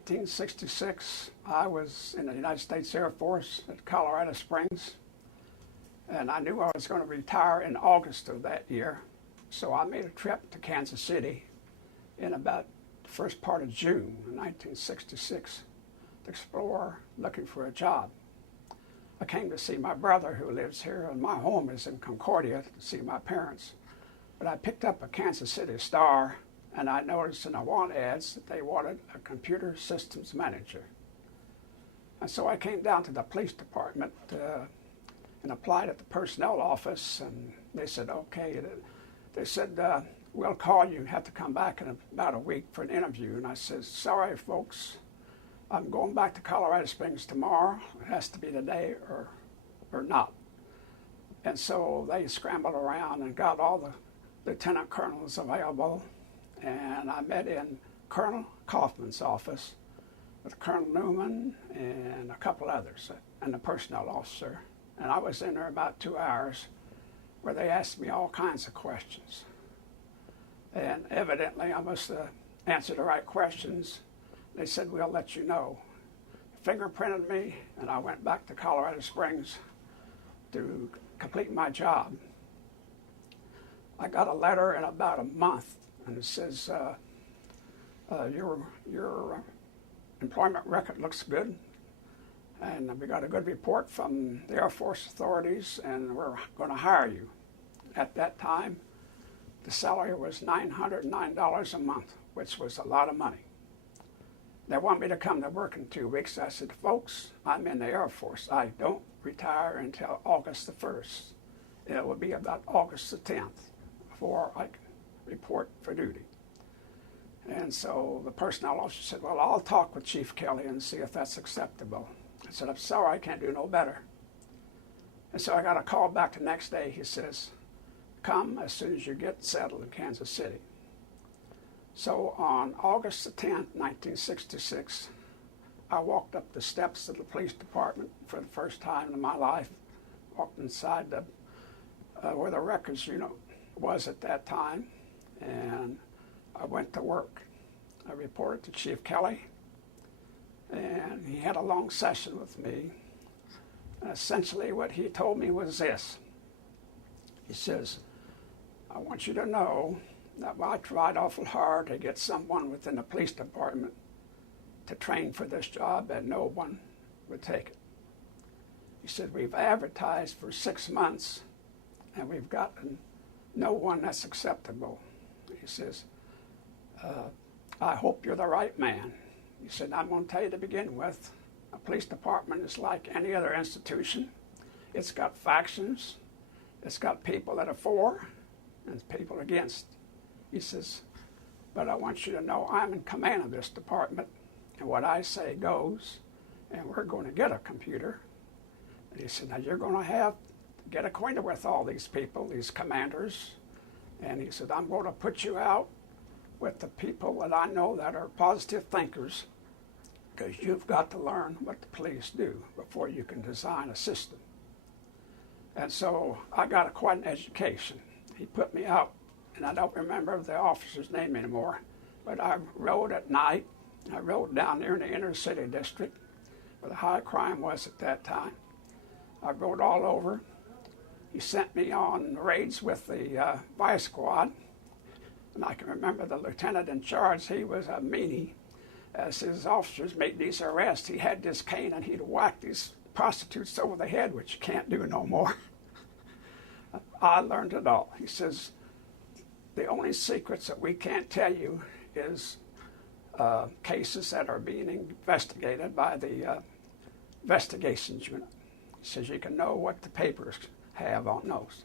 1966, I was in the United States Air Force at Colorado Springs, and I knew I was going to retire in August of that year. So I made a trip to Kansas City in about the first part of June of 1966 to explore, looking for a job. I came to see my brother who lives here, and my home is in Concordia, to see my parents. But I picked up a Kansas City Star, and I noticed in the want ads that they wanted a computer systems manager. And so I came down to the police department and applied at the personnel office, and they said, okay. They said, we'll call you. You have to come back in about a week for an interview. And I said, sorry, folks, I'm going back to Colorado Springs tomorrow. It has to be today or not. And so they scrambled around and got all the lieutenant colonels available. And I met in Colonel Kaufman's office with Colonel Newman and a couple others and the personnel officer. And I was in there about 2 hours where they asked me all kinds of questions. And evidently I must have answered the right questions. They said, we'll let you know. Fingerprinted me, and I went back to Colorado Springs to complete my job. I got a letter in about a month, and it says, your employment record looks good, and we got a good report from the Air Force authorities, and we're going to hire you. At that time, the salary was $909 a month, which was a lot of money. They want me to come to work in 2 weeks. I said, folks, I'm in the Air Force. I don't retire until August the 1st. It will be about August the 10th before I can report for duty. And so the personnel officer said, well, I'll talk with Chief Kelley and see if that's acceptable. I said, I'm sorry, I can't do no better. And so I got a call back the next day. He says, come as soon as you get settled in Kansas City. So on August the 10th, 1966, I walked up the steps of the police department for the first time in my life, walked inside where the records unit was at that time, and I went to work. I reported to Chief Kelley, and he had a long session with me. And essentially what he told me was this. He says, I want you to know that I tried awful hard to get someone within the police department to train for this job, and no one would take it. He said, we've advertised for 6 months, and we've gotten no one that's acceptable. He says, I hope you're the right man. He said, I'm going to tell you to begin with, a police department is like any other institution. It's got factions. It's got people that are for and people against. He says, but I want you to know I'm in command of this department, and what I say goes, and we're going to get a computer. And he said, now you're going to have to get acquainted with all these people, these commanders. And he said, I'm going to put you out with the people that I know that are positive thinkers, because you've got to learn what the police do before you can design a system. And so I got quite an education. He put me out, and I don't remember the officer's name anymore, but I rode at night. I rode down there in the inner city district where the high crime was at that time. I rode all over. He sent me on raids with the vice squad, and I can remember the lieutenant in charge. He was a meanie. As his officers made these arrests, he had this cane and he'd whack these prostitutes over the head, which you can't do no more. I learned it all. He says, the only secrets that we can't tell you is cases that are being investigated by the investigations unit. He says, you can know what the papers have on those.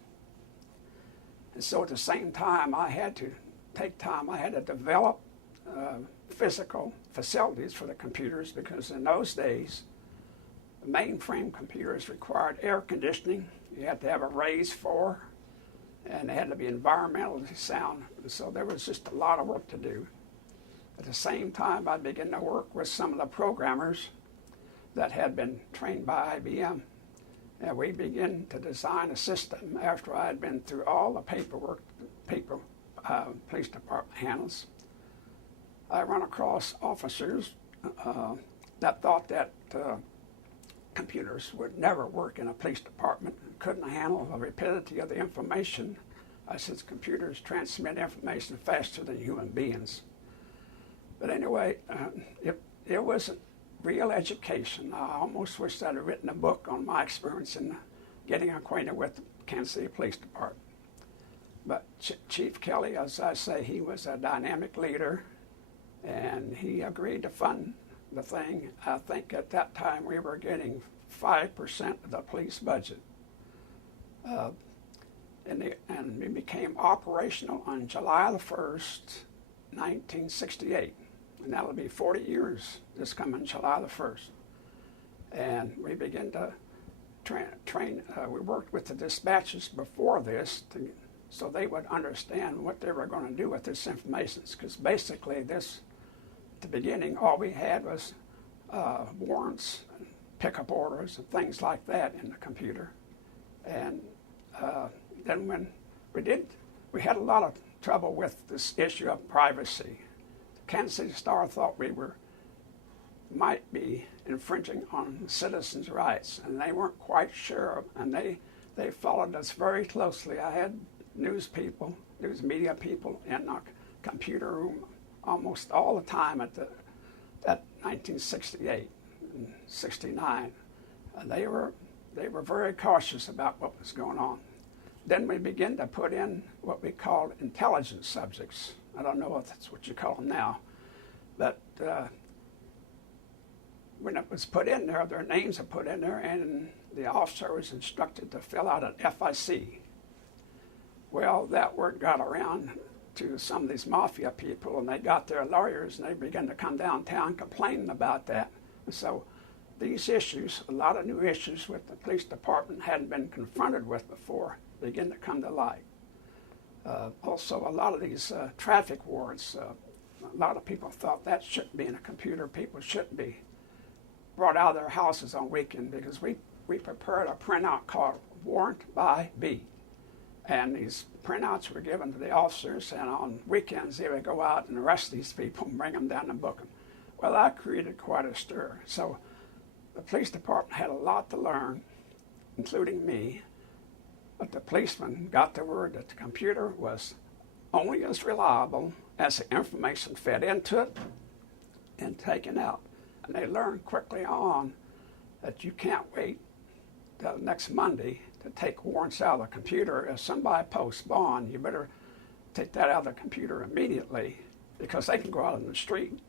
And so at the same time, I had to take time. I had to develop physical facilities for the computers, because in those days, the mainframe computers required air conditioning. You had to have a raised floor, and they had to be environmentally sound. And so there was just a lot of work to do. At the same time, I began to work with some of the programmers that had been trained by IBM. And we began to design a system after I had been through all the paperwork police department handles. I run across officers that thought that computers would never work in a police department, couldn't handle the rapidity of the information. I said, computers transmit information faster than human beings. But anyway, it was a real education. I almost wish I'd have written a book on my experience in getting acquainted with the Kansas City Police Department. But Chief Kelley, as I say, he was a dynamic leader, and he agreed to fund the thing. I think at that time we were getting 5% of the police budget. And we became operational on July the 1st, 1968. And that'll be 40 years this coming July the 1st. And we began to train. We worked with the dispatchers before this so they would understand what they were going to do with this information. Because basically this, at the beginning, all we had was warrants, and pickup orders, and things like that in the computer. And then when we had a lot of trouble with this issue of privacy. The Kansas City Star thought we might be infringing on citizens' rights, and they weren't quite sure, and they followed us very closely. I had news media people in the computer room almost all the time at 1968 and 69. And they were very cautious about what was going on. Then we began to put in what we called intelligence subjects. I don't know if that's what you call them now, but when it was put in there, their names are put in there, and the officer was instructed to fill out an FIC. Well, that word got around to some of these mafia people, and they got their lawyers, and they began to come downtown complaining about that. And so these issues, a lot of new issues with the police department hadn't been confronted with before, begin to come to light. Also, a lot of these traffic warrants, a lot of people thought that shouldn't be in a computer. People shouldn't be brought out of their houses on weekend, because we prepared a printout called Warrant by B. And these printouts were given to the officers, and on weekends they would go out and arrest these people and bring them down and book them. Well, that created quite a stir. So the police department had a lot to learn, including me, but the policemen got the word that the computer was only as reliable as the information fed into it and taken out. And they learned quickly on that you can't wait till next Monday to take warrants out of the computer. If somebody posts bond, you better take that out of the computer immediately, because they can go out on the street,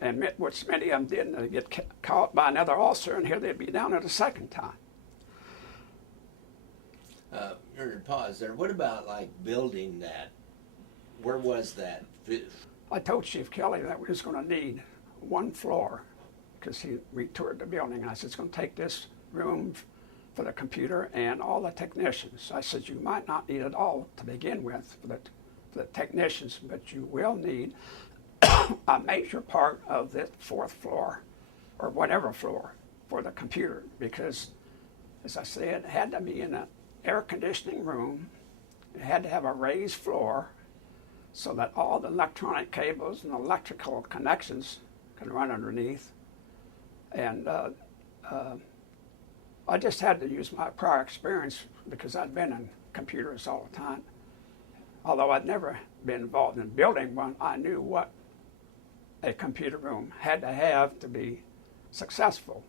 and which many of them did, and they get caught by another officer, and here they'd be down there the second time. Pause there. What about like building that? Where was that? I told Chief Kelley that we was going to need one floor, because we toured the building, and I said, it's going to take this room for the computer and all the technicians. I said, you might not need it all to begin with for the technicians, but you will need a major part of the fourth floor, or whatever floor, for the computer, because, as I said, it had to be in an air conditioning room. It had to have a raised floor so that all the electronic cables and electrical connections can run underneath. And I just had to use my prior experience, because I'd been in computers all the time. Although I'd never been involved in building one, I knew what a computer room had to have to be successful.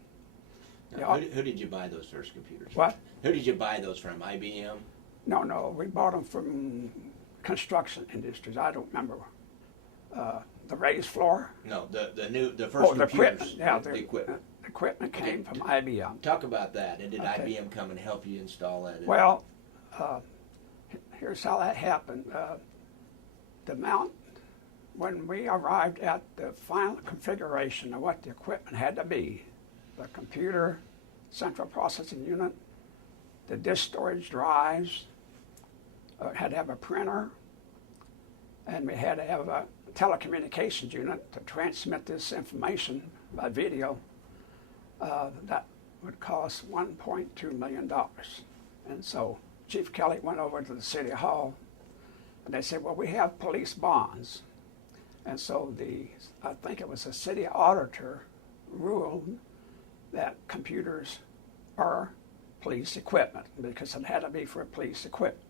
Now, who did you buy those first computers from? What? Who did you buy those from? IBM? No, we bought them from construction industries. I don't remember. The raised floor? No, the first computers. Equipment. Yeah, the equipment. The equipment came from IBM. Talk about that. And did IBM come and help you install that? Well, here's how that happened. When we arrived at the final configuration of what the equipment had to be, the computer, central processing unit, the disk storage drives, had to have a printer, and we had to have a telecommunications unit to transmit this information by video. That would cost $1.2 million. And so Chief Kelley went over to the City Hall, and they said, well, we have police bonds. And so I think it was the city auditor ruled that computers are police equipment because it had to be for police equipment.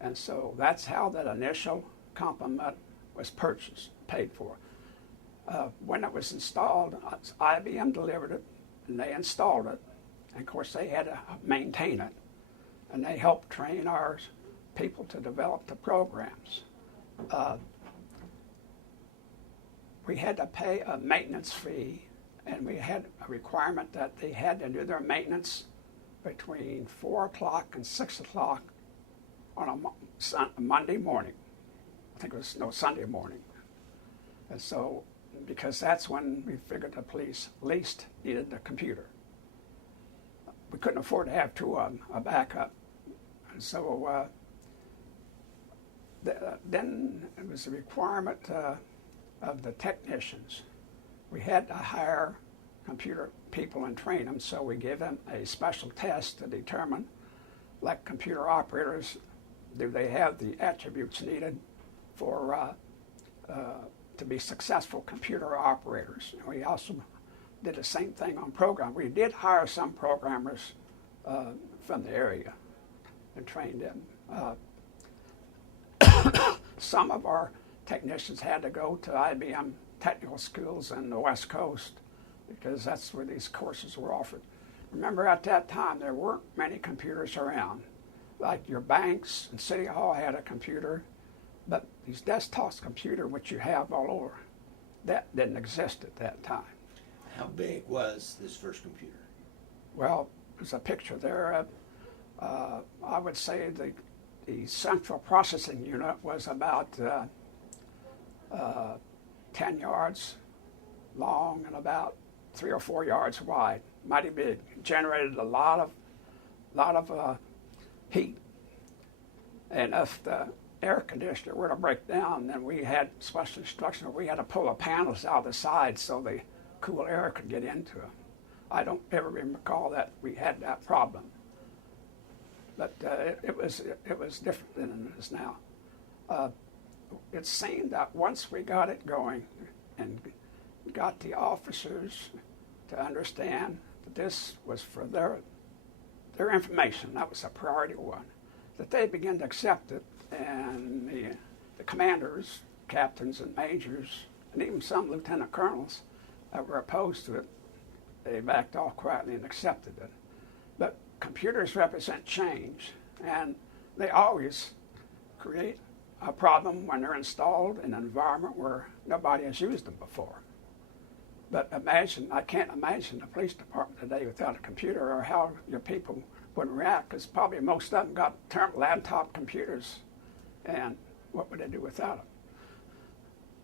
And so that's how that initial complement was purchased, paid for. When it was installed, IBM delivered it, and they installed it. And of course, they had to maintain it, and they helped train our people to develop the programs. We had to pay a maintenance fee, and we had a requirement that they had to do their maintenance between 4 o'clock and 6 o'clock on a Monday morning. I think it was Sunday morning. And so, because that's when we figured the police least needed the computer. We couldn't afford to have two of them, a backup. And so then it was a requirement of the technicians. We had to hire computer people and train them, so we gave them a special test to determine, like computer operators, do they have the attributes needed for to be successful computer operators. And we also did the same thing on program. We did hire some programmers from the area and trained them. Some of our technicians had to go to IBM technical schools in the West Coast because that's where these courses were offered. Remember, at that time, there weren't many computers around. Like your banks and City Hall had a computer, but these desktop computers, which you have all over, that didn't exist at that time. How big was this first computer? Well, there's a picture there. I would say the central processing unit was about 10 yards long and about 3 or 4 yards wide. Mighty big. Generated a lot of heat. And if the air conditioner were to break down, then we had special instruction. We had to pull the panels out the side so the cool air could get into them. I don't ever recall that we had that problem. But it was different than it is now. It seemed that once we got it going and got the officers to understand that this was for their information, that was a priority one, that they began to accept it, and the commanders, captains and majors, and even some lieutenant colonels that were opposed to it, they backed off quietly and accepted it. But computers represent change, and they always create a problem when they're installed in an environment where nobody has used them before. But I can't imagine the police department today without a computer, or how your people would react, because probably most of them got laptop computers, and what would they do without them?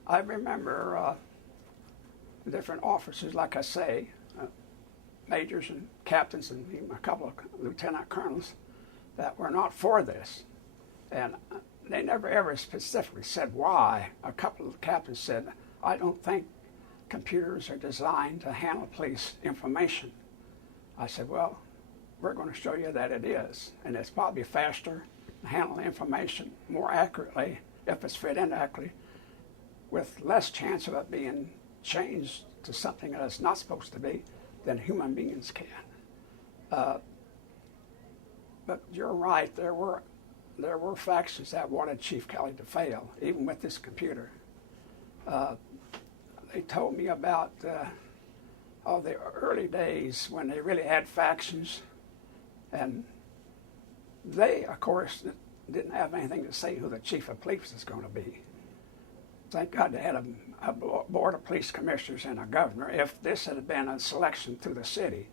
I remember different officers, like I say, majors and captains and even a couple of lieutenant colonels that were not for this. And they never ever specifically said why. A couple of captains said, I don't think computers are designed to handle police information. I said, well, we're going to show you that it is. And it's probably faster to handle information more accurately, if it's fed in accurately, with less chance of it being changed to something that it's not supposed to be than human beings can. But you're right, there were factions that wanted Chief Kelley to fail, even with this computer. They told me about the early days when they really had factions, and they, of course, didn't have anything to say who the chief of police is going to be. Thank God they had a board of police commissioners and a governor. If this had been a selection through the city,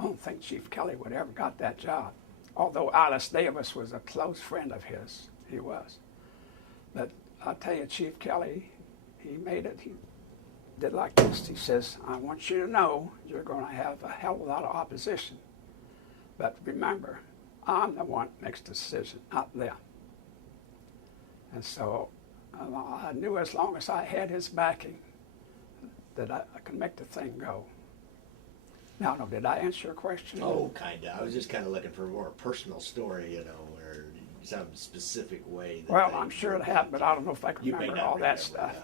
I don't think Chief Kelley would have ever got that job. Although Alice Davis was a close friend of his, he was. But I'll tell you, Chief Kelley, he made it. He did like this. He says, I want you to know you're going to have a hell of a lot of opposition. But remember, I'm the one that makes the decision, not them. And so I knew as long as I had his backing that I could make the thing go. Now, did I answer your question? Oh, kind of. I was just kind of looking for a more personal story, or some specific way. Well, I'm sure it happened, but I don't know if I can remember all that stuff.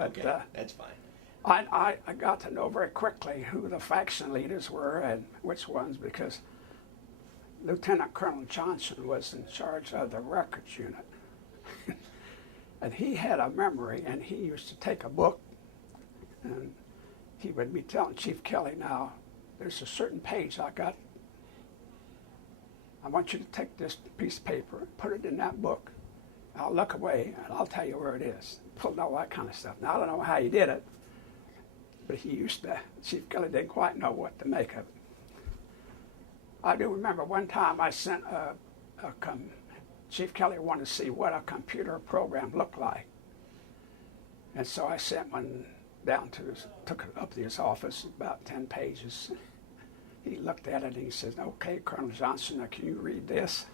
Okay, that's fine. I got to know very quickly who the faction leaders were and which ones, because Lieutenant Colonel Johnson was in charge of the records unit. And he had a memory, and he used to take a book, and he would be telling Chief Kelley, now, there's a certain page I got. I want you to take this piece of paper and put it in that book. I'll look away, and I'll tell you where it is. Pulled all that kind of stuff. Now, I don't know how he did it, but he used to, Chief Kelley didn't quite know what to make of it. I do remember one time I sent Chief Kelley wanted to see what a computer program looked like. And so I sent one down to took it up to his office, about 10 pages. He looked at it and he says, okay, Colonel Johnson, now can you read this?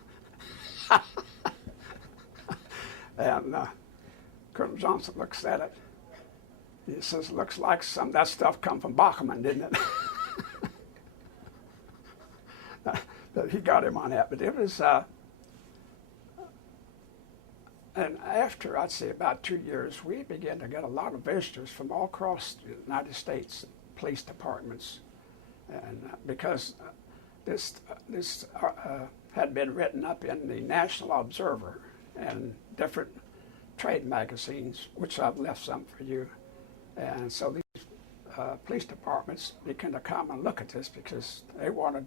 And Colonel Johnson looks at it. He says, looks like some of that stuff come from Bockelman, didn't it? But he got him on that. But it was, and after, I'd say about 2 years, we began to get a lot of visitors from all across the United States, police departments. And because this had been written up in the National Observer and different trade magazines, which I've left some for you. And so these police departments began to come and look at this because they wanted,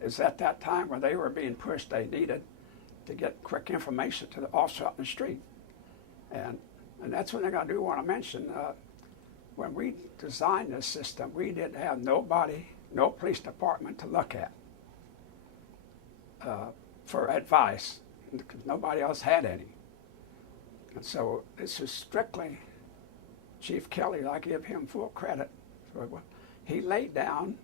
it's at that time when they were being pushed, they needed to get quick information to the officer out in the street. And that's one thing I do want to mention. When we designed this system, we didn't have nobody, no police department to look at for advice, because nobody else had any. And so this is strictly Chief Kelley. I give him full credit for what he laid down,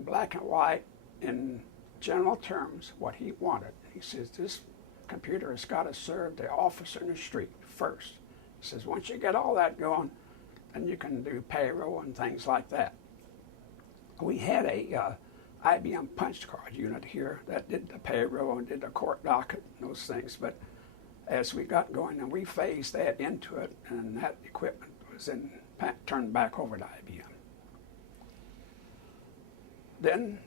black and white, in general terms, what he wanted. He says this computer has got to serve the officer in the street first. He says once you get all that going, then you can do payroll and things like that. We had a IBM punch card unit here that did the payroll and did the court docket and those things. But as we got going, and we phased that into it, and that equipment was turned back over to IBM. Then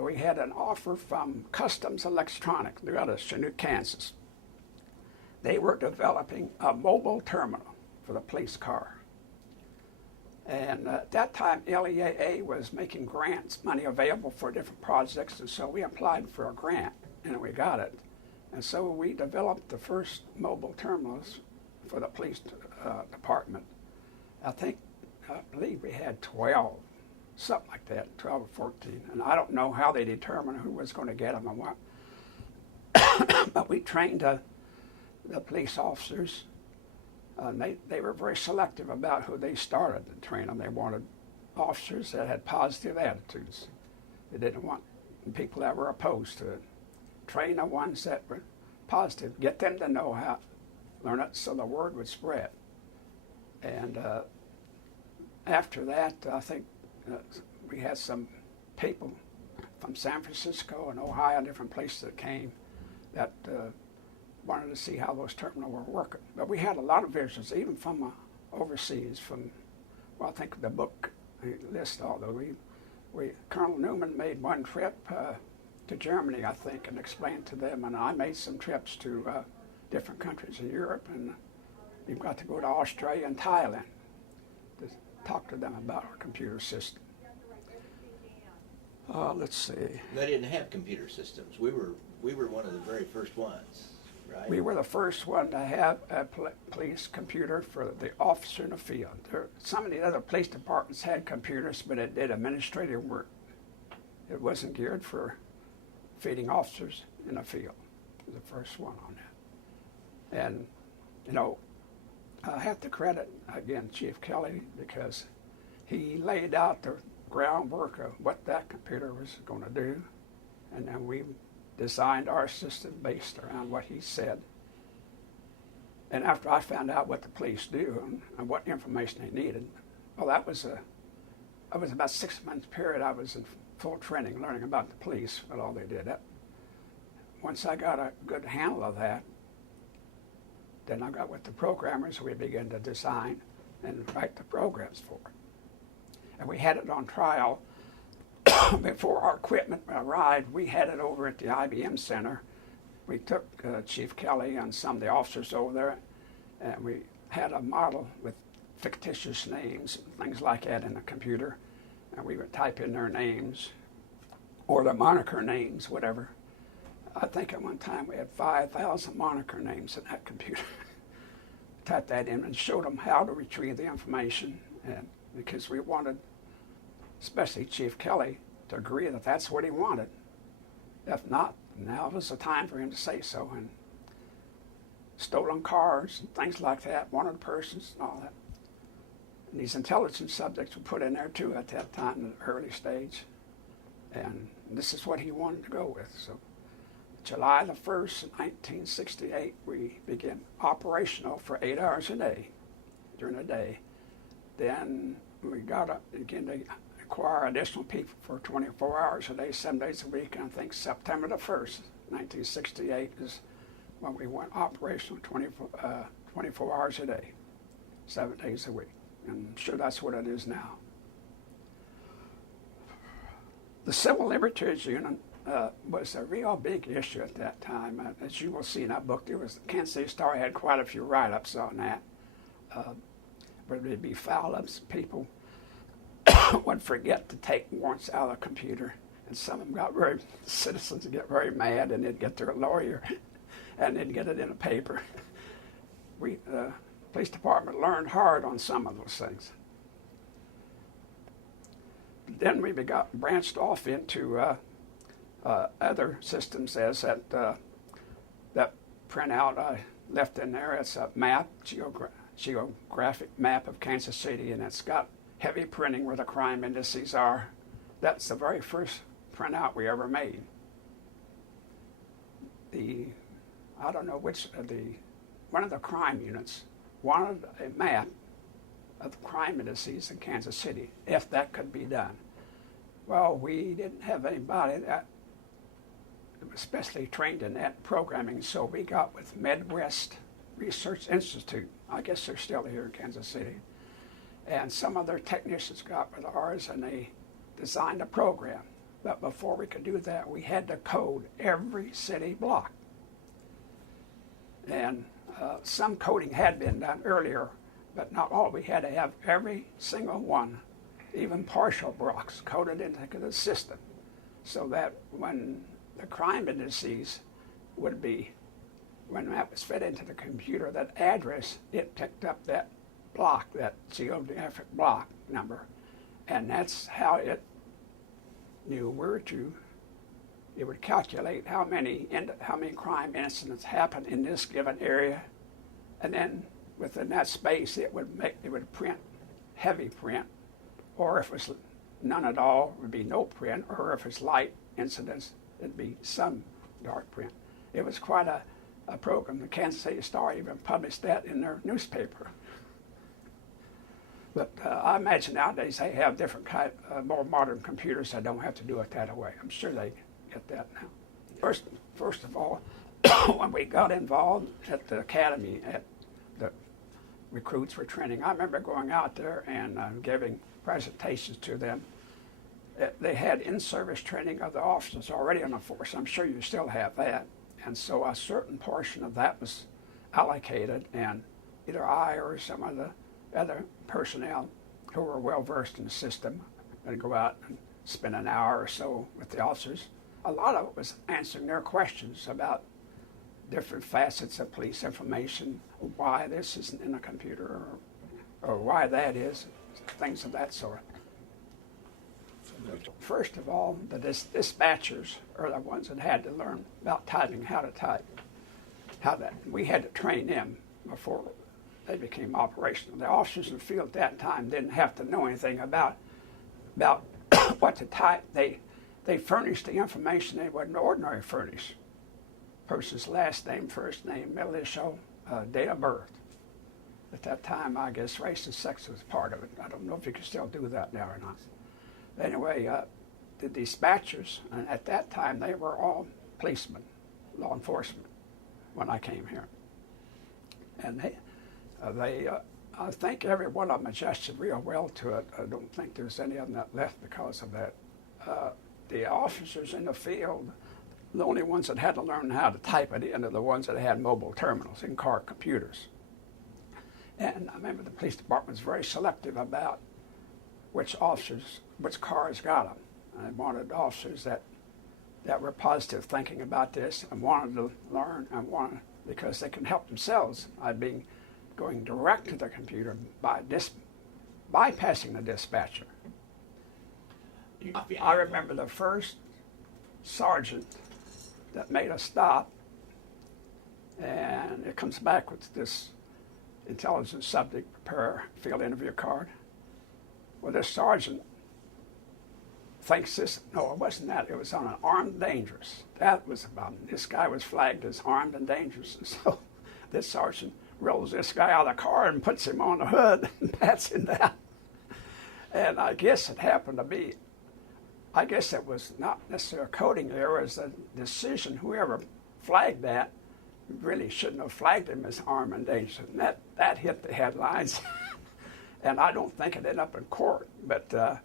we had an offer from Customs Electronics. They're out of Chinook, Kansas. They were developing a mobile terminal for the police car. And at that time, LEAA was making grants, money available for different projects, and so we applied for a grant, and we got it. And so we developed the first mobile terminals for the police department. I believe we had 12, something like that, 12 or 14. And I don't know how they determined who was going to get them and what. But we trained the police officers. They were very selective about who they started to train them. They wanted officers that had positive attitudes. They didn't want people that were opposed to it. Train the ones that were positive, get them to know how to learn it so the word would spread. And after that, I think we had some people from San Francisco and Ohio and different places that came that wanted to see how those terminals were working. But we had a lot of visitors, even from overseas, I think the book lists all those. Colonel Newman made one trip to Germany, I think, and explained to them, and I made some trips to different countries in Europe, and we've got to go to Australia and Thailand to talk to them about our computer system. Let's see. They didn't have computer systems. We were one of the very first ones, right? We were the first one to have a police computer for the officer in the field. Some of the other police departments had computers, but it did administrative work. It wasn't geared for feeding officers in the field. It was the first one on that. And, I have to credit, again, Chief Kelley, because he laid out the groundwork of what that computer was going to do, and then we designed our system based around what he said. And after I found out what the police do and what information they needed, that was about a 6 month period I was in full training, learning about the police, what all they did. Once I got a good handle of that, then I got with the programmers, we began to design and write the programs for it. And we had it on trial before our equipment arrived. We had it over at the IBM Center. We took Chief Kelley and some of the officers over there, and we had a model with fictitious names and things like that in the computer, and we would type in their names or their moniker names, whatever. I think at one time we had 5,000 moniker names in that computer. Typed that in and showed them how to retrieve the information, and because we wanted, especially Chief Kelley, to agree that that's what he wanted. If not, now was the time for him to say so. And stolen cars and things like that, wanted persons and all that. And these intelligence subjects were put in there too at that time in the early stage. And this is what he wanted to go with. So July the 1st, 1968, we began operational for 8 hours a day during the day. Then we got up again to acquire additional people for 24 hours a day, 7 days a week. And I think September the 1st, 1968 is when we went operational 24 hours a day, 7 days a week. And I'm sure that's what it is now. The Civil Liberties Union was a real big issue at that time. As you will see in that book, the Kansas City Star had quite a few write-ups on that. But there'd be foul-ups. People would forget to take warrants out of the computer, and some of them citizens would get very mad, and they'd get their lawyer, and they'd get it in a paper. The police department learned hard on some of those things. Then we branched off into other systems, as that printout I left in there. It's a map, geographic map of Kansas City, and it's got heavy printing where the crime indices are. That's the very first printout we ever made. I don't know which one of the crime units wanted a map of the crime indices in Kansas City, if that could be done. Well, we didn't have anybody that was especially trained in that programming, so we got with Midwest Research Institute. I guess they're still here in Kansas City. And some of their technicians got with ours, and they designed a program. But before we could do that, we had to code every city block. And some coding had been done earlier, but not all. We had to have every single one, even partial blocks, coded into the system, so that when the crime indices would be, when that was fed into the computer, that address, it picked up that block, that geographic block number, and that's how it knew where to. It would calculate how many crime incidents happened in this given area, and then within that space it would print heavy print, or if it was none at all, it would be no print, or if it's light incidents, it'd be some dark print. It was quite a program. The Kansas City Star even published that in their newspaper. But I imagine nowadays they have different more modern computers that don't have to do it that way. I'm sure they get that now. First of all, when we got involved at the academy, at the recruits were training, I remember going out there and giving presentations to them. They had in-service training of the officers already on the force. I'm sure you still have that. And so a certain portion of that was allocated, and either I or some of the other personnel who were well-versed in the system would go out and spend an hour or so with the officers. A lot of it was answering their questions about different facets of police information, why this isn't in a computer, or why that is, things of that sort. First of all, the dispatchers are the ones that had to learn about typing, how to type. We had to train them before they became operational. The officers in the field at that time didn't have to know anything about what to type. They furnished the information they would ordinarily furnish. Person's last name, first name, middle initial, date of birth. At that time, I guess race and sex was part of it. I don't know if you can still do that now or not. Anyway, the dispatchers, and at that time they were all policemen, law enforcement, when I came here. And I think every one of them adjusted real well to it. I don't think there's any of them that left because of that. The officers in the field, the only ones that had to learn how to type it in are the ones that had mobile terminals, in-car computers. And I remember the police department was very selective about which cars got them. And they wanted officers that were positive thinking about this and wanted to learn because they can help themselves by going direct to the computer by bypassing the dispatcher. I remember the first sergeant that made a stop, and it comes back with this intelligence subject prepare field interview card. Well, this sergeant thinks this, no, it wasn't that, it was on an armed and dangerous. That was about, this guy was flagged as armed and dangerous, and so this sergeant rolls this guy out of the car and puts him on the hood and pats him down. And I guess it happened to be, I guess it was not necessarily a coding error, it was a decision. Whoever flagged that really shouldn't have flagged him as armed and dangerous. And that hit the headlines. And I don't think it ended up in court, but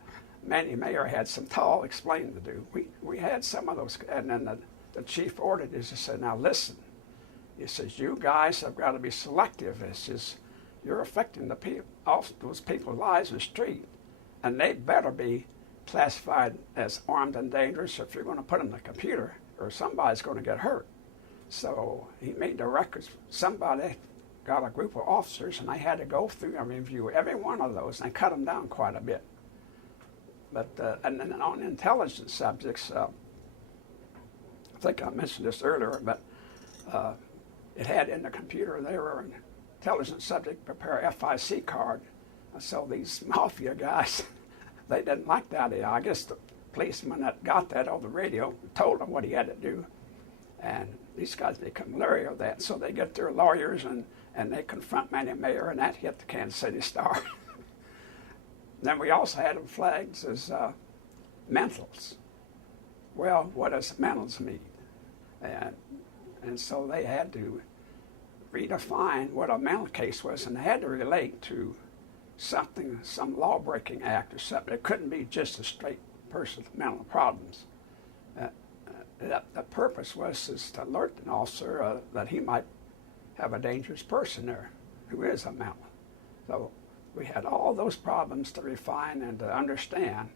Manny Mayer had some tall explaining to do. We had some of those, and then the chief ordered us to say, now listen, he says, you guys have got to be selective. He says, you're affecting those people's lives in the street, and they better be classified as armed and dangerous if you're going to put them in the computer, or somebody's going to get hurt. So he made the records. Somebody got a group of officers, and they had to go through and review every one of those, and cut them down quite a bit. But and then on intelligence subjects, I think I mentioned this earlier, but it had in the computer they were an intelligence subject prepare FIC card. So these mafia guys, they didn't like that. I guess the policeman that got that over the radio told him what he had to do, and these guys become leery of that. So they get their lawyers and they confront Manny Mayer, and that hit the Kansas City Star. Then we also had them flagged as mentals. Well, what does mentals mean? And so they had to redefine what a mental case was, and they had to relate to something, some law-breaking act or something. It couldn't be just a straight person with mental problems. The purpose was to alert an officer that he might have a dangerous person there who is a mental. So we had all those problems to refine and to understand.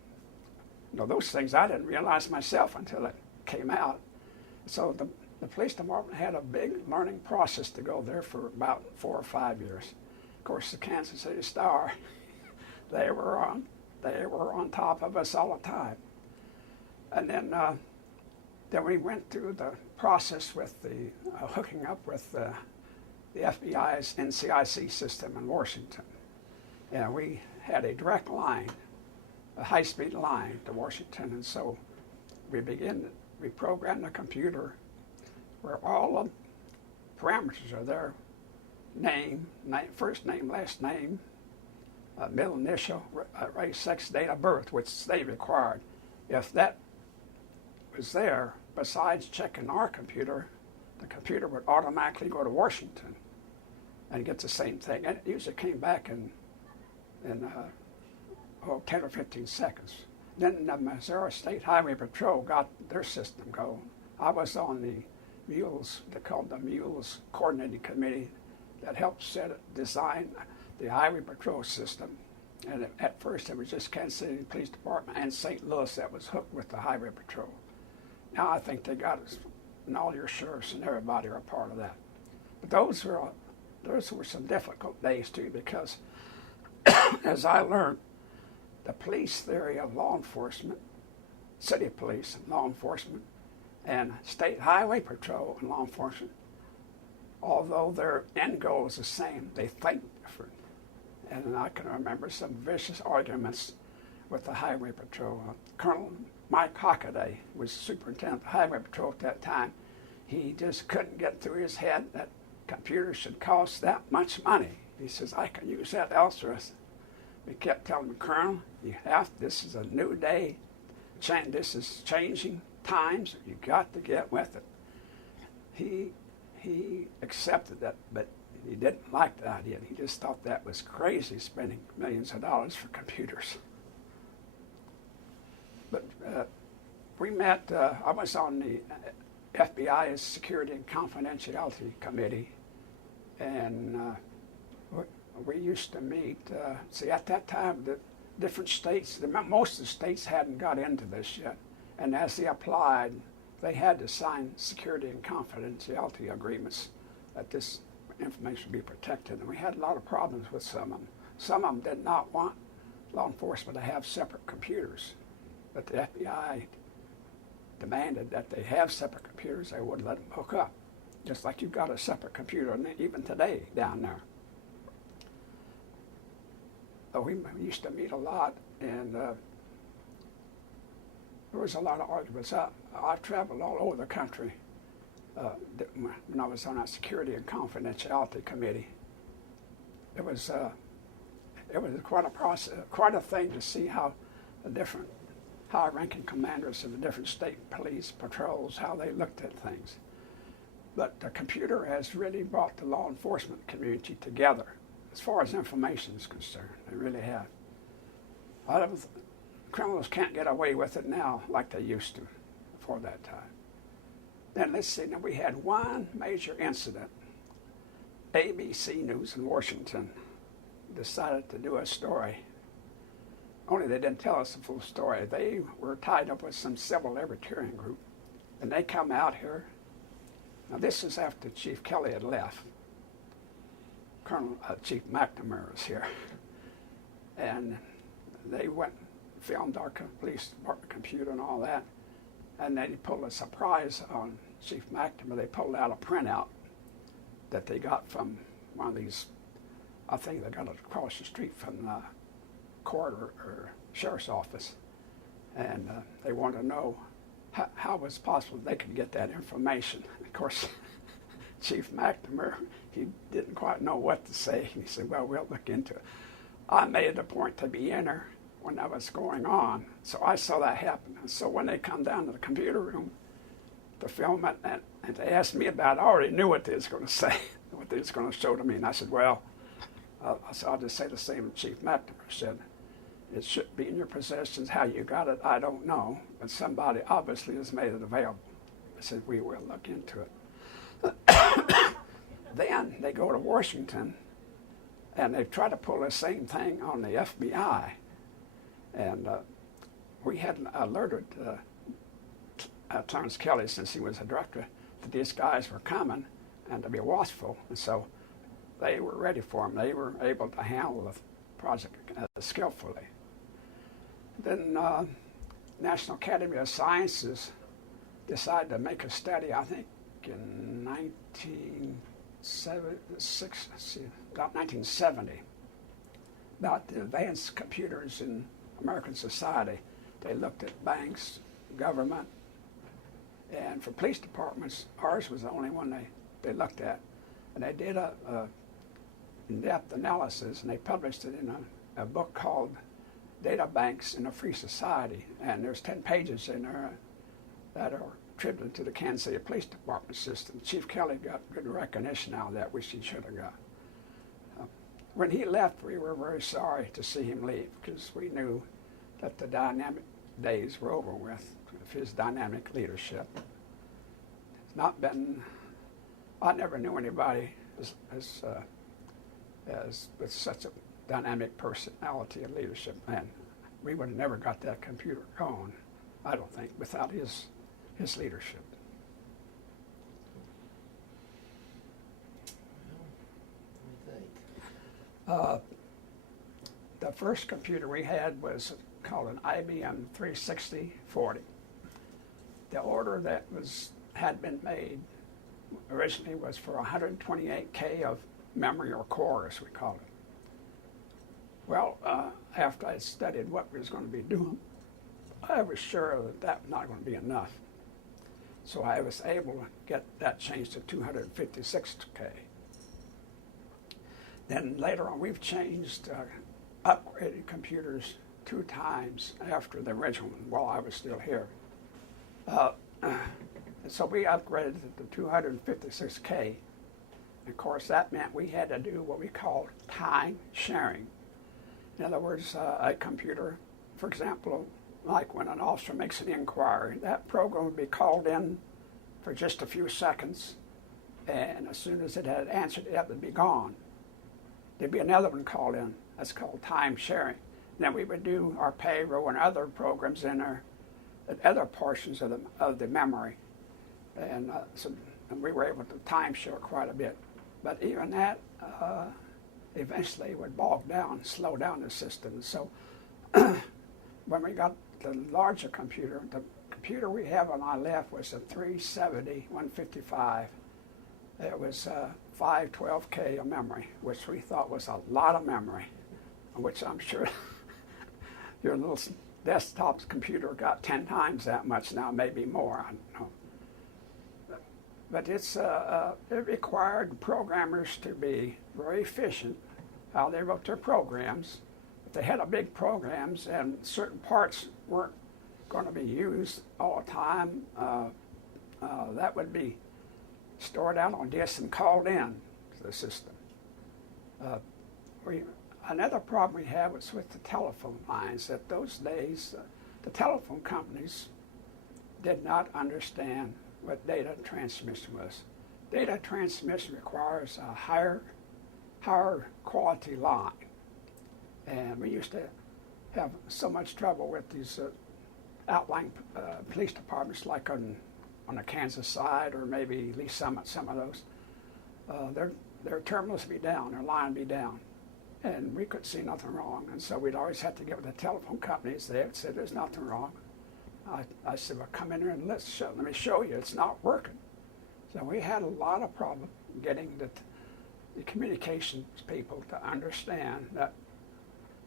You know, those things I didn't realize myself until it came out. So the police department had a big learning process to go there for about 4 or 5 years. Of course, the Kansas City Star, they were on top of us all the time. And then we went through the process with the hooking up with the FBI's NCIC system in Washington. And we had a direct line, a high-speed line to Washington, and so we programmed the computer where all the parameters are there: name, first name, last name, middle initial, race, sex, date of birth, which they required. If that was there, besides checking our computer, the computer would automatically go to Washington and get the same thing. And it usually came back in 10 or 15 seconds. Then the Missouri State Highway Patrol got their system going. I was on the Mules, they called the Mules Coordinating Committee that helped design the Highway Patrol system. And at first it was just Kansas City Police Department and St. Louis that was hooked with the Highway Patrol. Now I think they got us, and all your sheriffs and everybody are a part of that. But those were some difficult days too, because as I learned, the police theory of law enforcement, city police and law enforcement, and state highway patrol and law enforcement, although their end goal is the same, they think different. And I can remember some vicious arguments with the highway patrol. Colonel Mike Hockaday was superintendent of the highway patrol at that time. He just couldn't get through his head that computers should cost that much money. He says, I can use that elsewhere. We kept telling him, Colonel, this is a new day. This is changing times. You got to get with it. He accepted that, but he didn't like the idea. He just thought that was crazy, spending millions of dollars for computers. But we met, I was on the FBI's Security and Confidentiality Committee, and we used to meet. See, at that time, the different states, most of the states hadn't got into this yet, and as they applied, they had to sign security and confidentiality agreements that this information be protected. And we had a lot of problems with some of them. Some of them did not want law enforcement to have separate computers, but the FBI demanded that they have separate computers. They wouldn't let them hook up, just like you've got a separate computer even today down there. But we used to meet a lot, and there was a lot of arguments. I've traveled all over the country when I was on our Security and Confidentiality Committee. It was quite a process, quite a thing to see how the different high-ranking commanders of the different state police patrols, how they looked at things. But the computer has really brought the law enforcement community together as far as information is concerned. They really have. Criminals can't get away with it now like they used to before that time. Then let's see, now we had one major incident. ABC News in Washington decided to do a story. Only they didn't tell us the full story. They were tied up with some civil libertarian group, and they come out here. Now this is after Chief Kelley had left. Chief McNamara was here, and they went and filmed our police department computer and all that, and they pulled a surprise on Chief McNamara. They pulled out a printout that they got from one of these, I think they got it across the street from the court or sheriff's office, and they wanted to know how it was possible they could get that information. Of course, Chief McNamara, he didn't quite know what to say. He said, well, we'll look into it. I made it a point to be in there when that was going on, so I saw that happen. And so when they come down to the computer room to film it, and they asked me about it, I already knew what they was going to say, what they was going to show to me, and I said, well, I'll just say the same Chief McNamara said. It should be in your possessions. How you got it, I don't know, but somebody obviously has made it available. I said, we will look into it. Then they go to Washington, and they try to pull the same thing on the FBI. And we had alerted Clarence Kelley, since he was a director, that these guys were coming and to be watchful. And so they were ready for them. They were able to handle the project skillfully. Then National Academy of Sciences decided to make a study, I think in 1970, about the advanced computers in American society. They looked at banks, government, and for police departments, ours was the only one they looked at. And they did a in-depth analysis, and they published it in a book called Data Banks in a Free Society. And there's 10 pages in there that are attributed to the Kansas City Police Department system. Chief Kelley got good recognition out of that, which he should have got. When he left, we were very sorry to see him leave, because we knew that the dynamic days were over with his dynamic leadership. It's not been, I never knew anybody as with such a dynamic personality and leadership. And we would have never got that computer going, I don't think, without his leadership. The first computer we had was called an IBM 36040. The order that had been made originally was for 128K of memory, or core as we call it. Well, after I studied what we was going to be doing, I was sure that was not going to be enough. So I was able to get that changed to 256K. Then later on, we've changed, upgraded computers 2 times after the original one while I was still here. So we upgraded to 256K, Of course, that meant we had to do what we called time sharing. In other words, a computer, for example, like when an officer makes an inquiry, that program would be called in for just a few seconds, and as soon as it had answered, it would be gone. There'd be another one called in. That's called time sharing. Then we would do our payroll and other programs in our other portions of the memory, and and we were able to time share quite a bit. But even that eventually would bog down, slow down the system. So when we got the larger computer, the computer we have on our left was a 370 155. It was 512K of memory, which we thought was a lot of memory, which I'm sure your little desktop computer got 10 times that much now, maybe more. I don't know. But it required programmers to be very efficient how they wrote their programs. If they had a big programs and certain parts weren't going to be used all the time, that would be stored out on disk and called in to the system. Another problem we had was with the telephone lines. At those days, the telephone companies did not understand what data transmission was. Data transmission requires a higher quality line. And we used to have so much trouble with these outlying police departments, like on the Kansas side, or maybe Lee Summit, some of those. Their terminals would be down, their line would be down, and we could see nothing wrong. And so we'd always have to get with the telephone companies. They would say, there's nothing wrong. I said, well, come in here and let me show you. It's not working. So we had a lot of problem getting the communications people to understand that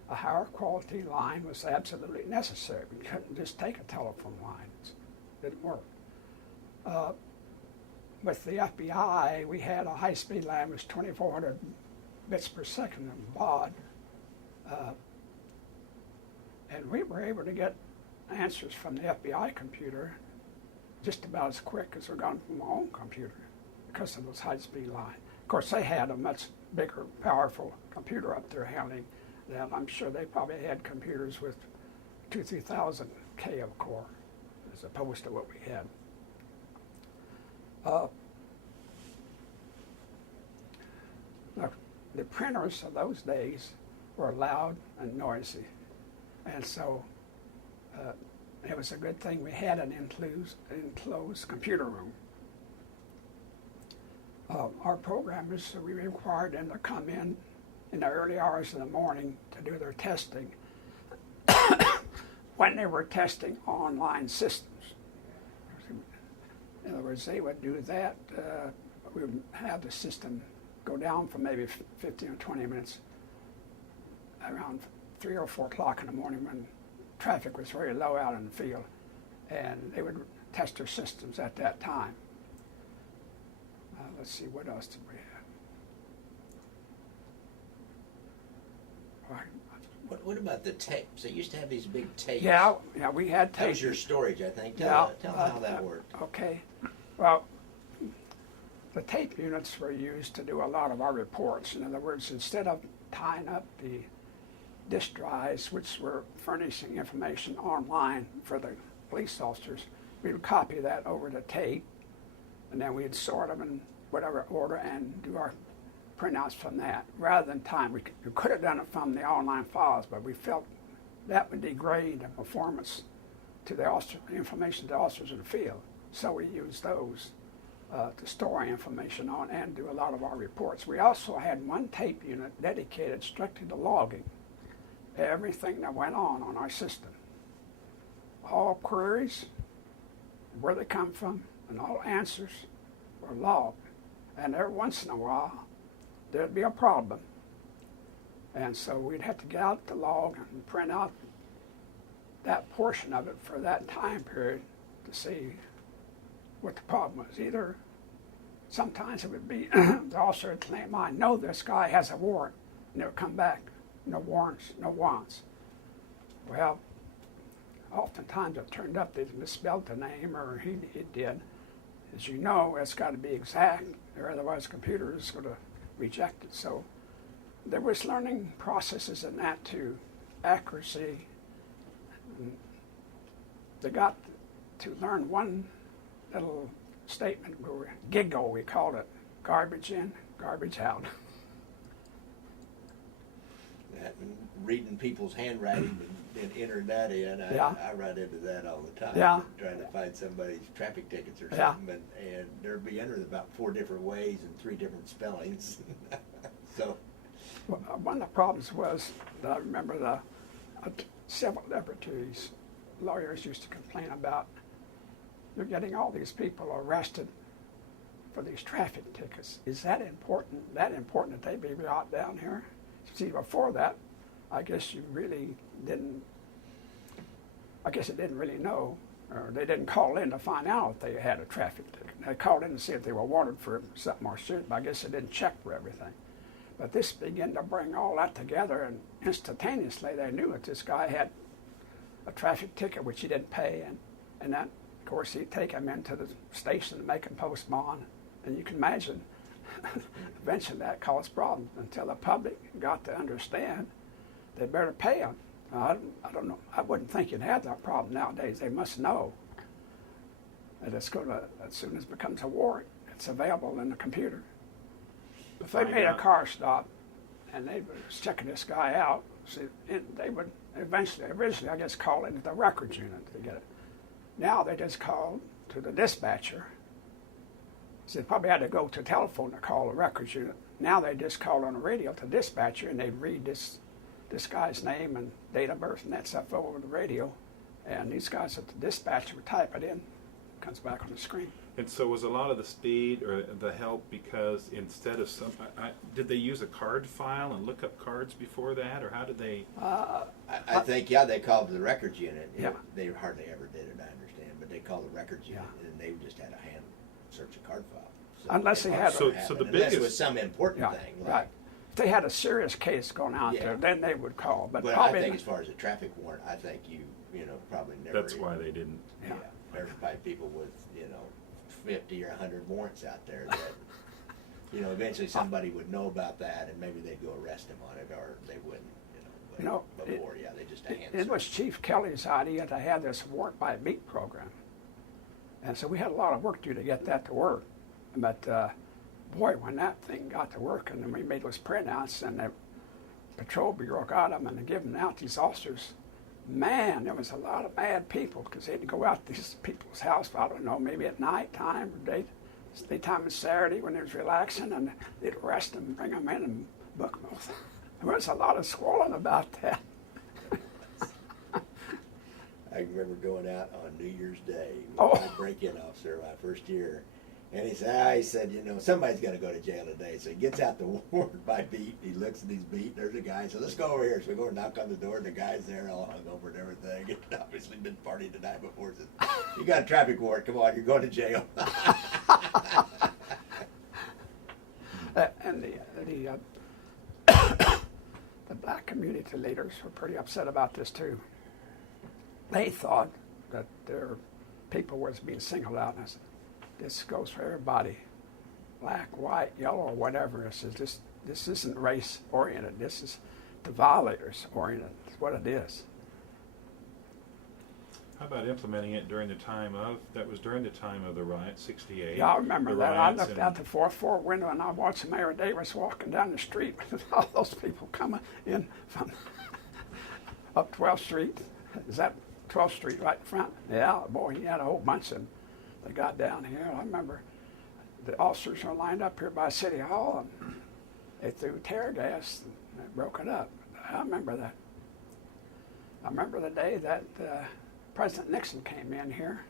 a higher quality line was absolutely necessary. We couldn't just take a telephone line. It didn't work. With the FBI, we had a high-speed line, was 2,400 bits per second in baud. And we were able to get answers from the FBI computer just about as quick as we're going from our own computer because of those high-speed lines. Of course, they had a much bigger, powerful computer up there handling them. I'm sure they probably had computers with 2,000-3,000 K of core as opposed to what we had. The printers of those days were loud and noisy, and so it was a good thing we had an enclosed computer room. Our programmers, we required them to come in the early hours of the morning to do their testing when they were testing online systems. In other words, they would do that. We would have the system go down for maybe 15 or 20 minutes around 3 or 4 o'clock in the morning when traffic was very low out in the field, and they would test their systems at that time. Let's see, what else did we have? What about the tapes? They used to have these big tapes. Yeah, we had tapes. That was your storage, I think. Tell how that worked. Okay. Well, the tape units were used to do a lot of our reports. In other words, instead of tying up the disk drives, which were furnishing information online for the police officers, we would copy that over to tape, and then we'd sort them in whatever order and do our printouts from that, rather than time. We could have done it from the online files, but we felt that would degrade the performance to the information to the officers in the field. So we used those to store information on and do a lot of our reports. We also had one tape unit dedicated strictly to logging everything that went on our system. All queries, where they come from, and all answers were logged. And every once in a while, there'd be a problem. And so we'd have to get out the log and print out that portion of it for that time period to see what the problem was. Either sometimes it would be the officer would claim, I know this guy has a warrant, and they'll come back, no warrants, no wants. Well, oftentimes it turned up they misspelled the name, or he did, as you know, it's got to be exact, or otherwise the computer is going to reject it. So there was learning processes in that too, accuracy. And they got to learn one little statement, giggle we called it, garbage in, garbage out. That, and reading people's handwriting and entering that in, I run into that all the time. Yeah. Trying to find somebody's traffic tickets or Yeah. something, and they'll be entered about 4 different ways and 3 different spellings. So, Well, one of the problems was that I remember civil liberties lawyers used to complain about. You're getting all these people arrested for these traffic tickets. Is that important? That important that they be brought down here? See, before that, I guess you really didn't. I guess they didn't really know, or they didn't call in to find out if they had a traffic ticket. They called in to see if they were wanted for something more serious, but I guess they didn't check for everything. But this began to bring all that together, and instantaneously they knew that this guy had a traffic ticket which he didn't pay, and that, of course, he'd take him into the station and make him post bond. And you can imagine, eventually that caused problems until the public got to understand they better pay him. I don't know. I wouldn't think you'd have that problem nowadays. They must know that it's going to, as soon as it becomes a warrant, it's available in the computer. If they made a car stop and they was checking this guy out, see, they would originally, I guess, call into the records unit to get it. Now they just call to the dispatcher. So they probably had to go to telephone to call the records unit. Now they just call on the radio to dispatcher, and they read this guy's name and date of birth and that stuff over the radio. And these guys at the dispatcher would type it in, comes back on the screen. And so was a lot of the speed or the help because instead of did they use a card file and look up cards before that, or how did they? I think, they called the records unit. Yeah. They hardly ever did it, I understand, but they called the records unit, and they just had a hand search a card file. So Unless they had so the unless biggest it was some important thing. Like, right. If they had a serious case going out there, then they would call. But I probably think as far as a traffic warrant, I think you probably never. That's why they didn't. Yeah. There's probably people with 50 or 100 warrants out there that eventually somebody would know about that, and maybe they'd go arrest him on it, or they wouldn't. But before, they just it was Chief Kelley's idea to have this warrant by beat program, and so we had a lot of work to do to get that to work. But boy, when that thing got to work, and then we made those printouts, and the patrol bureau got them and given out these officers. Man, there was a lot of bad people because they'd go out to these people's house, I don't know, maybe at night time or daytime and Saturday when they was relaxing, and they'd arrest them and bring them in and book them. There was a lot of squalling about that. I remember going out on New Year's Day with Oh. my break-in officer my first year, and he said, somebody's got to go to jail today. So he gets out the warrant by beat. He looks at his beat. There's a guy. So let's go over here. So we go and knock on the door, and the guy's there all hungover and everything. He'd obviously been partying the night before. Says, "You got a traffic warrant. Come on, you're going to jail." And the black community leaders were pretty upset about this too. They thought that their people was being singled out, and I said, this goes for everybody, black, white, yellow, or whatever. I said, this isn't race oriented. This is the violators oriented. That's what it is. How about implementing it during the time of the riot, 68? Yeah, I remember that. I looked and out the fourth floor window and I watched Mayor Davis walking down the street with all those people coming in from up 12th Street. Is that 12th Street right in front? Yeah, boy, he had a whole bunch of them that got down here. I remember the officers were lined up here by City Hall and they threw tear gas and they broke it up. I remember that. I remember the day that President Nixon came in here.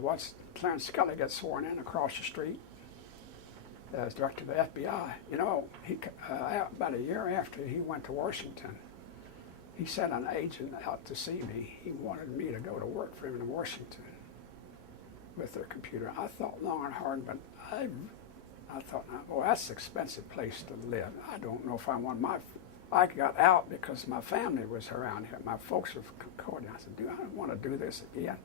Watched Clarence Kelley get sworn in across the street as director of the FBI. He about a year after he went to Washington, he sent an agent out to see me. He wanted me to go to work for him in Washington with their computer. I thought long and hard, but I thought, well, that's an expensive place to live. I don't know if I want I got out because my family was around here. My folks were from Concordia. I said, I don't want to do this again.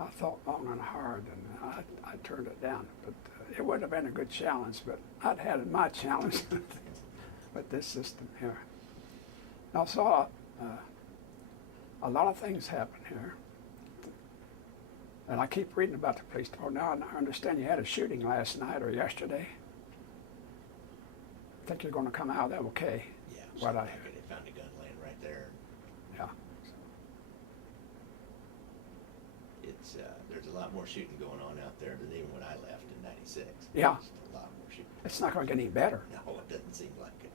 I thought long and hard, and I turned it down. But it would have been a good challenge, but I'd had my challenge with this system here. I saw a lot of things happen here. And I keep reading about the police department. Now I understand you had a shooting last night or yesterday. I think you're going to come out of that okay. Yeah, What I they found a gun laying right there. Yeah. It's there's a lot more shooting going on out there than even when I left in '96. Yeah. There's a lot more shooting. It's not going to get any better. No, it doesn't seem like it.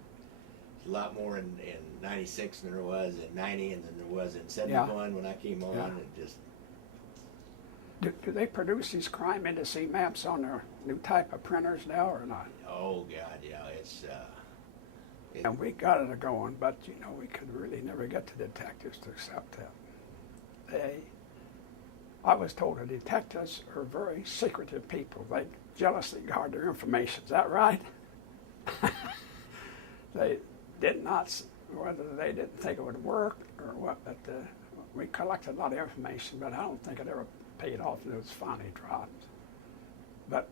There's a lot more in '96 than there was in '90, and than there was in '71 when I came on. Yeah. And just Do they produce these crime indice maps on their new type of printers now or not? oh god, yeah, it's And we got it going, but you know, we could really never get the detectives to accept that. I was told the detectives are very secretive people. They jealously guard their information. Is that right? They did not, whether they didn't think it would work or what, but we collected a lot of information, but I don't think it ever paid off and it was finally dropped. But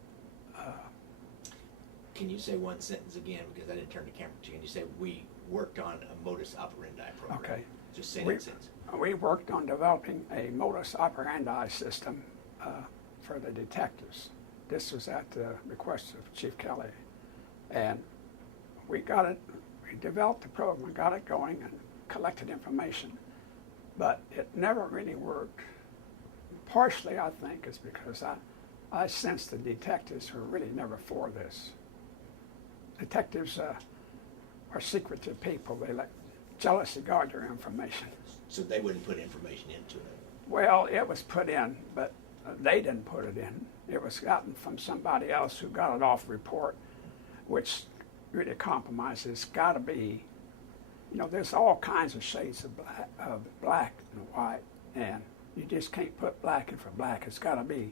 Can you say one sentence again, because I didn't turn the camera to you? Can you say we worked on a modus operandi program? Okay. Just say We- that sentence. we worked on developing a modus operandi system for the detectives. This was at the request of Chief Kelley. And we got it, we developed the program, got it going, and collected information. But it never really worked. Partially, I think, is because I sensed the detectives were really never for this. Detectives are secretive people. They jealously guard their information. So they wouldn't put information into it. Well, it was put in, but they didn't put it in. It was gotten from somebody else who got it off report, which really compromises. It's got to be, you know, there's all kinds of shades of black and white, and you just can't put black in for black. It's got to be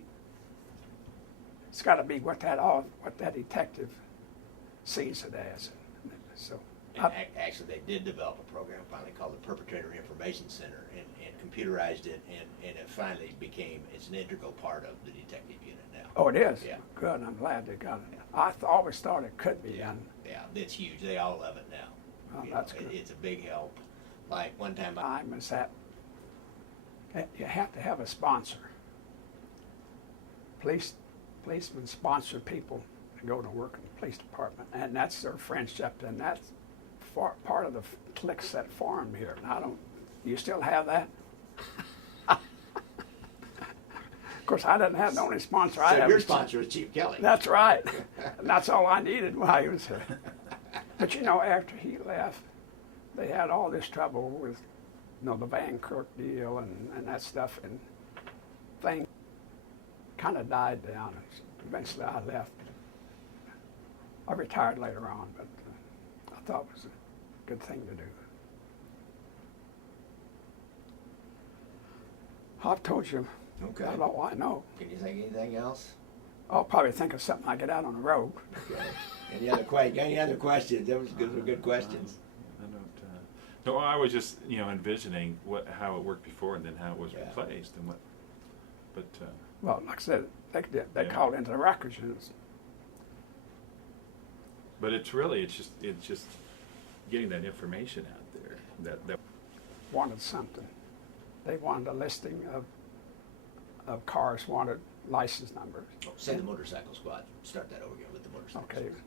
what that detective sees it as. So. And actually, they did develop a program finally called the Perpetrator Information Center, and computerized it, and it finally it's an integral part of the detective unit now. Oh, it is? Yeah. Good, I'm glad they got it. I always thought it could be done. Yeah, it's huge. They all love it now. Oh, You that's know, good. It's a big help. Like one time, Time is that you have to have a sponsor. Policemen sponsor people to go to work in the police department, and that's their friendship, and that's part of the cliques that formed here. And I don't. You still have that? Of course, I didn't have the only sponsor I so had. your was- sponsor was Chief Kelley. That's right. And that's all I needed while he was here. But you know, after he left, they had all this trouble with, you know, the Van Kirk deal and that stuff, and things kind of died down. Eventually, I left. I retired later on, but I thought it was a good thing to do. I've told you. Okay. That's all I know. Can you think of anything else? I'll probably think of something I get out on the road. Okay. Any other questions? Those were good questions. I don't. No, I was just envisioning how it worked before and then how it was Yeah. replaced and what. But Well, like I said, they Yeah. called into the records and it's just getting that information out there that wanted something. They wanted a listing of cars, wanted license numbers. Say the motorcycle squad. Start that over again with the motorcycle Okay. squad.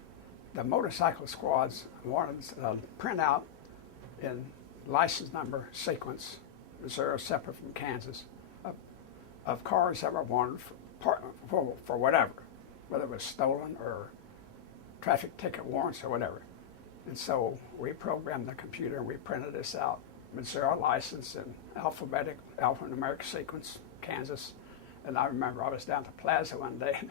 The motorcycle squads wanted a printout in license number sequence, Missouri separate from Kansas, of cars that were wanted for whatever, whether it was stolen or traffic ticket warrants or whatever. And so we programmed the computer and we printed this out. Missouri license in alphanumeric sequence, Kansas. And I remember I was down at the plaza one day and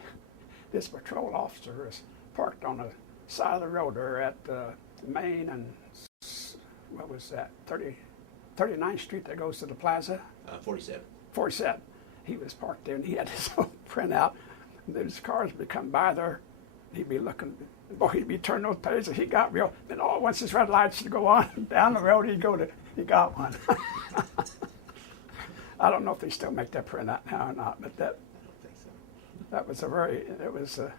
this patrol officer was parked on the side of the road there at Main and, what was that, 39th Street that goes to the plaza? 47. 47. He was parked there and he had his own printout. And those cars would come by there. He'd be looking, boy, he'd be turning those pages. He got real. Then once his red lights would go on, down the road he got one. I don't know if they still make that printout now or not, but I don't think so. that was it was a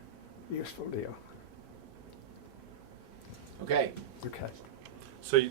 useful deal. Okay. Okay. So